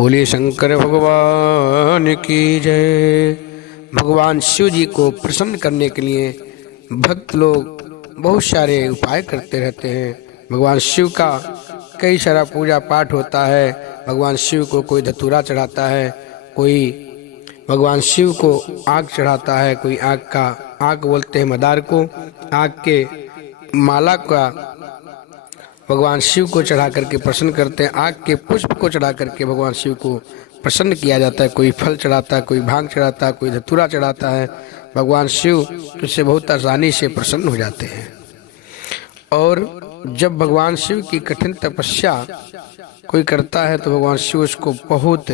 बोलिए शंकर भगवान की जय। भगवान शिव जी को प्रसन्न करने के लिए भक्त लोग बहुत सारे उपाय करते रहते हैं। भगवान शिव का कई सारा पूजा पाठ होता है। भगवान शिव को कोई धतूरा चढ़ाता है, कोई भगवान शिव को आग चढ़ाता है, कोई आग बोलते हैं मदार को, आग के माला का भगवान शिव को चढ़ा करके प्रसन्न करते हैं। आग के पुष्प को चढ़ा करके भगवान शिव को प्रसन्न किया जाता है। कोई फल चढ़ाता है, कोई भांग चढ़ाता है, कोई धतूरा चढ़ाता है। भगवान शिव उससे बहुत आसानी से प्रसन्न हो जाते हैं। और जब भगवान शिव की कठिन तपस्या कोई करता है तो भगवान शिव उसको बहुत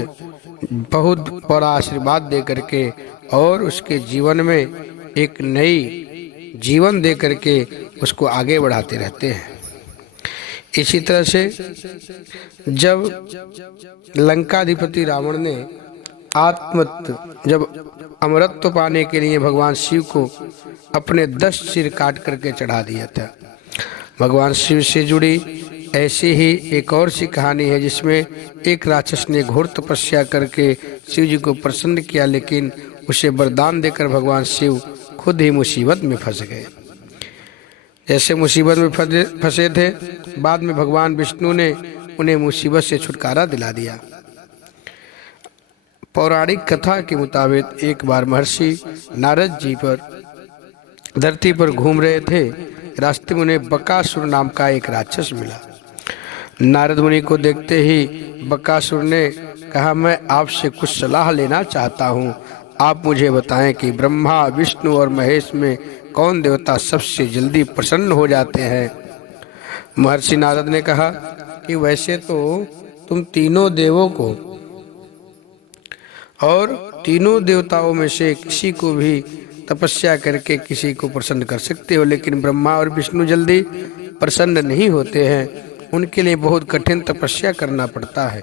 बहुत बड़ा आशीर्वाद दे करके और उसके जीवन में एक नई जीवन दे करके उसको आगे बढ़ाते रहते हैं। इसी तरह से जब लंकाधिपति रावण ने जब अमरत्व पाने के लिए भगवान शिव को अपने 10 सिर काट करके चढ़ा दिया था। भगवान शिव से जुड़ी ऐसी ही एक और सी कहानी है जिसमें एक राक्षस ने घोर तपस्या करके शिव जी को प्रसन्न किया, लेकिन उसे वरदान देकर भगवान शिव खुद ही मुसीबत में फंस गए। जैसे मुसीबत में फंसे थे, बाद में भगवान विष्णु ने उन्हें मुसीबत से छुटकारा दिला दिया। पौराणिक कथा के मुताबिक एक बार महर्षि नारद जी पर धरती पर घूम रहे थे। रास्ते में उन्हें बकासुर नाम का एक राक्षस मिला। नारद मुनि को देखते ही बकासुर ने कहा, मैं आपसे कुछ सलाह लेना चाहता हूँ। आप मुझे बताएं कि ब्रह्मा, विष्णु और महेश में कौन देवता सबसे जल्दी प्रसन्न हो जाते हैं। महर्षि नारद ने कहा कि वैसे तो तुम तीनों देवों को और तीनों देवताओं में से किसी को भी तपस्या करके किसी को प्रसन्न कर सकते हो, लेकिन ब्रह्मा और विष्णु जल्दी प्रसन्न नहीं होते हैं। उनके लिए बहुत कठिन तपस्या करना पड़ता है।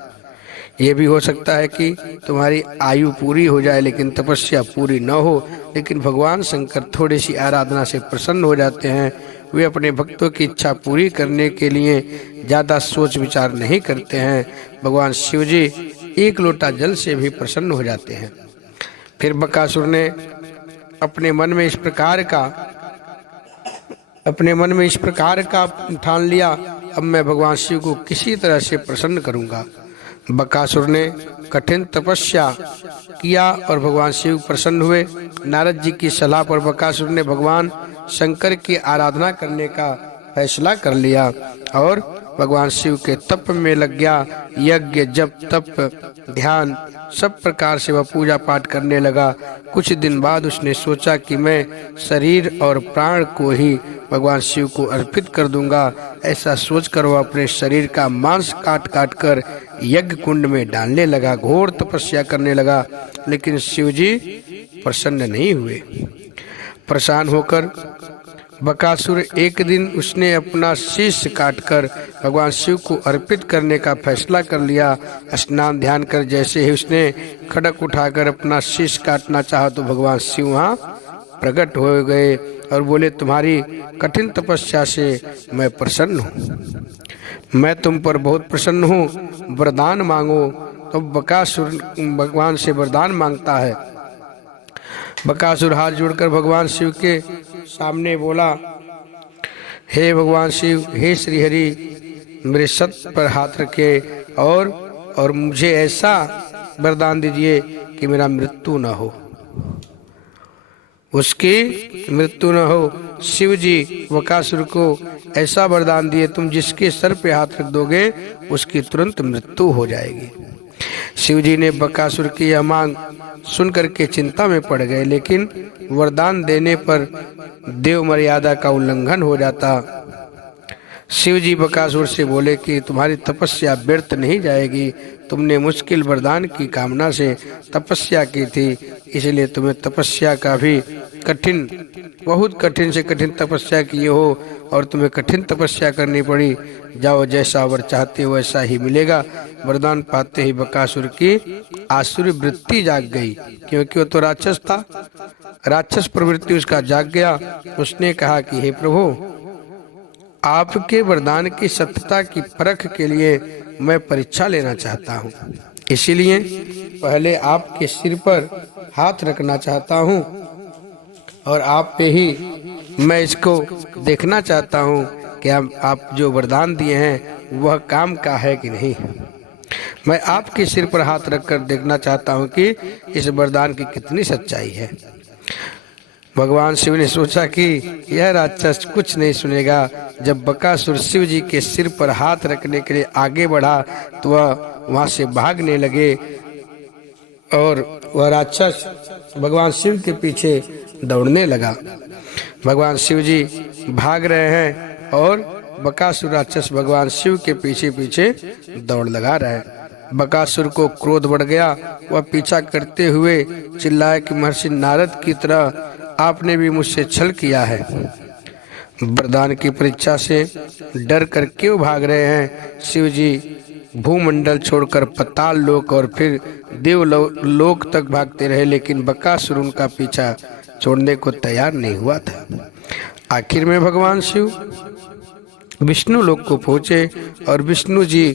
ये भी हो सकता है कि तुम्हारी आयु पूरी हो जाए लेकिन तपस्या पूरी न हो, लेकिन भगवान शंकर थोड़ी सी आराधना से प्रसन्न हो जाते हैं। वे अपने भक्तों की इच्छा पूरी करने के लिए ज़्यादा सोच विचार नहीं करते हैं। भगवान शिव जी एक लोटा जल से भी प्रसन्न हो जाते हैं। फिर बकासुर ने अपने मन में इस प्रकार का ठान लिया, अब मैं भगवान शिव को किसी तरह से प्रसन्न करूंगा। बकासुर ने कठिन तपस्या किया और भगवान शिव प्रसन्न हुए। नारद जी की सलाह पर बकासुर ने भगवान शंकर की आराधना करने का फैसला कर लिया और भगवान शिव के तप में लग गया। यज्ञ, जप, तप, ध्यान सब प्रकार से वह पूजा पाठ करने लगा। कुछ दिन बाद उसने सोचा कि मैं शरीर और प्राण को ही भगवान शिव को अर्पित कर दूंगा। ऐसा सोचकर वह अपने शरीर का मांस काट काट कर यज्ञ कुंड में डालने लगा, घोर तपस्या करने लगा, लेकिन शिव जी प्रसन्न नहीं हुए। परेशान होकर बकासुर एक दिन उसने अपना शीश काटकर भगवान शिव को अर्पित करने का फैसला कर लिया। स्नान ध्यान कर जैसे ही उसने खड़क उठाकर अपना शीश काटना चाहा तो भगवान शिव वहाँ प्रकट हो गए और बोले, तुम्हारी कठिन तपस्या से मैं प्रसन्न हूँ, मैं तुम पर बहुत प्रसन्न हूँ, वरदान मांगो। तो बकासुर भगवान से वरदान मांगता है। बकासुर हाथ जोड़कर भगवान शिव के सामने बोला, हे भगवान शिव, हे श्री हरि, मेरे सत पर हाथ रखे और मुझे ऐसा वरदान दीजिए कि मेरा मृत्यु न हो, उसकी मृत्यु न हो। शिव जी बकासुर को ऐसा वरदान दिए, तुम जिसके सर पे हाथ रख दोगे उसकी तुरंत मृत्यु हो जाएगी। शिव जी ने बकासुर की यह मांग सुन करके चिंता में पड़ गए, लेकिन वरदान देने पर देव मर्यादा का उल्लंघन हो जाता। शिव जी बकासुर से बोले कि तुम्हारी तपस्या व्यर्थ नहीं जाएगी, तुमने मुश्किल वरदान की कामना से तपस्या की थी, इसलिए तुम्हें तपस्या का भी बहुत कठिन से कठिन तपस्या किए हो और तुम्हें कठिन तपस्या करनी पड़ी। जाओ, जैसा वर चाहते हो वैसा ही मिलेगा। वरदान पाते ही बकासुर की आसुरी वृत्ति जाग गई, क्योंकि वो तो राक्षस था। राक्षस प्रवृत्ति उसका जाग गया। उसने कहा कि हे प्रभु, आपके वरदान की सत्यता की परख के लिए मैं परीक्षा लेना चाहता हूँ। इसीलिए पहले आपके सिर पर हाथ रखना चाहता हूँ और आप पे ही मैं इसको देखना चाहता हूँ कि आप जो वरदान दिए हैं वह काम का है कि नहीं। मैं आपके सिर पर हाथ रखकर देखना चाहता हूँ कि इस वरदान की कितनी सच्चाई है। भगवान शिव ने सोचा कि यह राक्षस कुछ नहीं सुनेगा। जब बकासुर शिव जी के सिर पर हाथ रखने के लिए आगे बढ़ा तो वह वहां से भागने लगे और वह राक्षस भगवान शिव के पीछे दौड़ने लगा। भगवान शिव जी भाग रहे हैं और बकासुर राक्षस भगवान शिव के पीछे पीछे दौड़ लगा रहा है। बकासुर को क्रोध बढ़ गया। वह पीछा करते हुए चिल्लाया कि महर्षि नारद की तरह आपने भी मुझसे छल किया है। वरदान की परीक्षा से डर कर क्यों भाग रहे हैं? शिव जी भूमंडल छोड़कर पाताल लोक और फिर देवलोक तक भागते रहे, लेकिन बकासुर उनका पीछा छोड़ने को तैयार नहीं हुआ था। आखिर में भगवान शिव विष्णु लोक को पहुंचे और विष्णु जी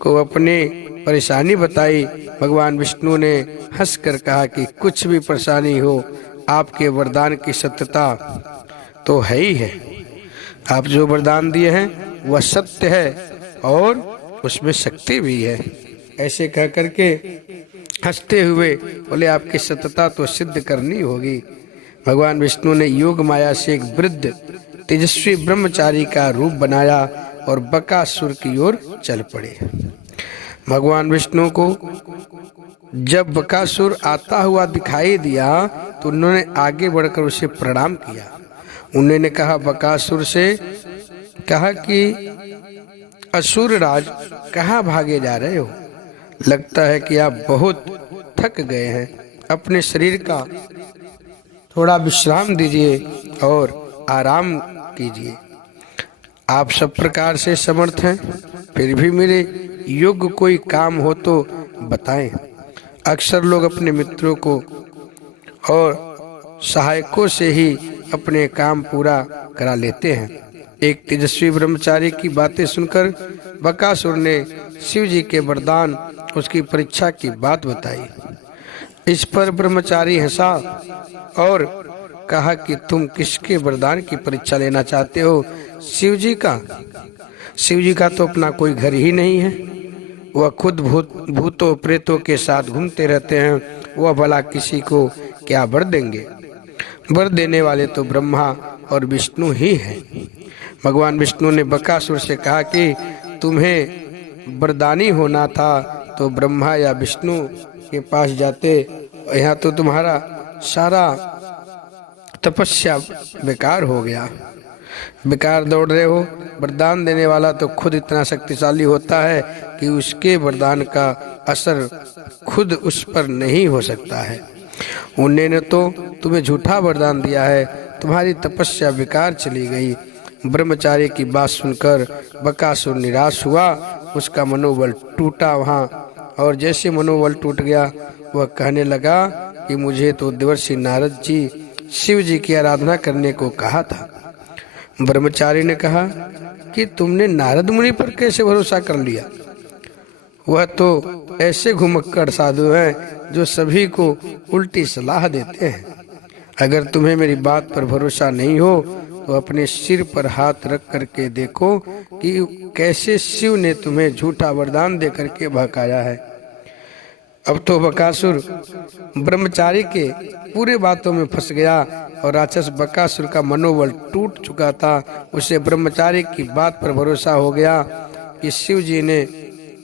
को अपने परेशानी बताई। भगवान विष्णु ने हंसकर कहा कि कुछ भी परेशानी हो, आपके वरदान की सत्यता तो है ही है। आप जो वरदान दिए हैं वह सत्य है और उसमें शक्ति भी है। ऐसे कह करके हंसते हुए बोले आपकी सत्यता तो सिद्ध करनी होगी। भगवान विष्णु ने योग माया से एक वृद्ध तेजस्वी ब्रह्मचारी का रूप बनाया और बकासुर की ओर चल पड़े। भगवान विष्णु को जब बकासुर आता हुआ दिखाई दिया तो उन्होंने आगे बढ़कर उसे प्रणाम किया। उन्होंने कहा बकासुर से कहा कि असुर राज कहाँ भागे जा रहे हो? लगता है कि आप बहुत थक गए हैं। अपने शरीर का थोड़ा विश्राम दीजिए और आराम कीजिए। आप सब प्रकार से समर्थ हैं, फिर भी मेरे योग्य कोई काम हो तो बताएं। अक्सर लोग अपने मित्रों को और सहायकों से ही अपने काम पूरा करा लेते हैं। एक तेजस्वी ब्रह्मचारी की बातें सुनकर बकासुर ने शिव जी के वरदान उसकी परीक्षा की बात बताई। इस पर ब्रह्मचारी हंसा और कहा कि तुम किसके वरदान की परीक्षा लेना चाहते हो? शिव जी का? शिव जी का तो अपना कोई घर ही नहीं है। वह खुद भूतों प्रेतों के साथ घूमते रहते हैं। वह भला किसी को क्या वर देंगे? वर देने वाले तो ब्रह्मा और विष्णु ही हैं। भगवान विष्णु ने बकासुर से कहा कि तुम्हें वरदानी होना था तो ब्रह्मा या विष्णु के पास जाते। यहाँ तो तुम्हारा सारा तपस्या बेकार हो गया। बेकार दौड़ रहे हो। वरदान देने वाला तो खुद इतना शक्तिशाली होता है कि उसके वरदान का असर खुद उस पर नहीं हो सकता है। उन्होंने तो तुम्हें झूठा वरदान दिया है। तुम्हारी तपस्या बेकार चली गई। ब्रह्मचारी की बात सुनकर बकासुर निराश हुआ। उसका मनोबल टूटा वहाँ, और जैसे मनोबल टूट गया वह कहने लगा कि मुझे तो देवर्षि नारद जी शिव जी की आराधना करने को कहा था। ब्रह्मचारी ने कहा कि तुमने नारद मुनि पर कैसे भरोसा कर लिया? वह तो ऐसे घुमक्कड़ साधु हैं जो सभी को उल्टी सलाह देते हैं। अगर तुम्हें मेरी बात पर भरोसा नहीं हो तो अपने सिर पर हाथ रख करके देखो कि कैसे शिव ने तुम्हें झूठा वरदान दे करके बहकाया है। अब तो बकासुर ब्रह्मचारी के पूरे बातों में फंस गया और राक्षस बकासुर का मनोबल टूट चुका था। उसे ब्रह्मचारी की बात पर भरोसा हो गया कि शिव जी ने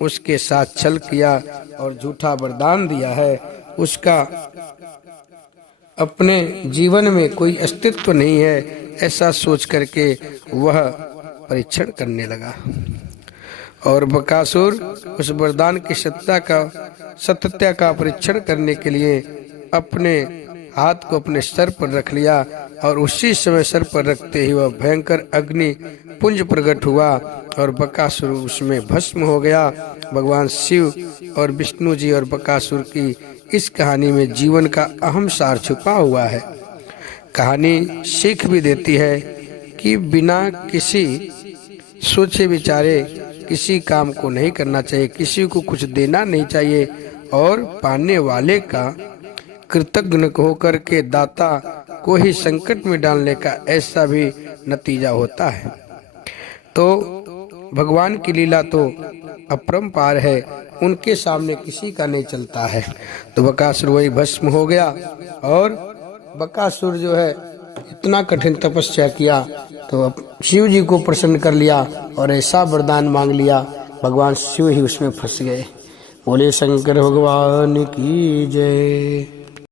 उसके साथ छल किया और झूठा वरदान दिया है। उसका अपने जीवन में कोई अस्तित्व नहीं है, ऐसा सोच करके वह परीक्षण करने लगा। और बकासुर उस वरदान की सत्यता का परीक्षण करने के लिए अपने हाथ को अपने सर पर रख लिया और उसी समय सर पर रखते ही वह भयंकर अग्नि पुंज प्रकट हुआ और बकासुर उसमें भस्म हो गया। भगवान शिव और विष्णु जी और बकासुर की इस कहानी में जीवन का अहम सार छुपा हुआ है। कहानी सीख भी देती है कि बिना किसी सोचे विचारे किसी काम को नहीं करना चाहिए, किसी को कुछ देना नहीं चाहिए और पाने वाले का कृतज्ञ होकर के दाता को ही संकट में डालने का ऐसा भी नतीजा होता है। तो भगवान की लीला तो अपरंपार है, उनके सामने किसी का नहीं चलता है। तो बकासुर वही भस्म हो गया और बकासुर जो है इतना कठिन तपस्या किया तो अब शिव जी को प्रसन्न कर लिया और ऐसा वरदान मांग लिया, भगवान शिव ही उसमें फंस गए। बोले शंकर भगवान की जय।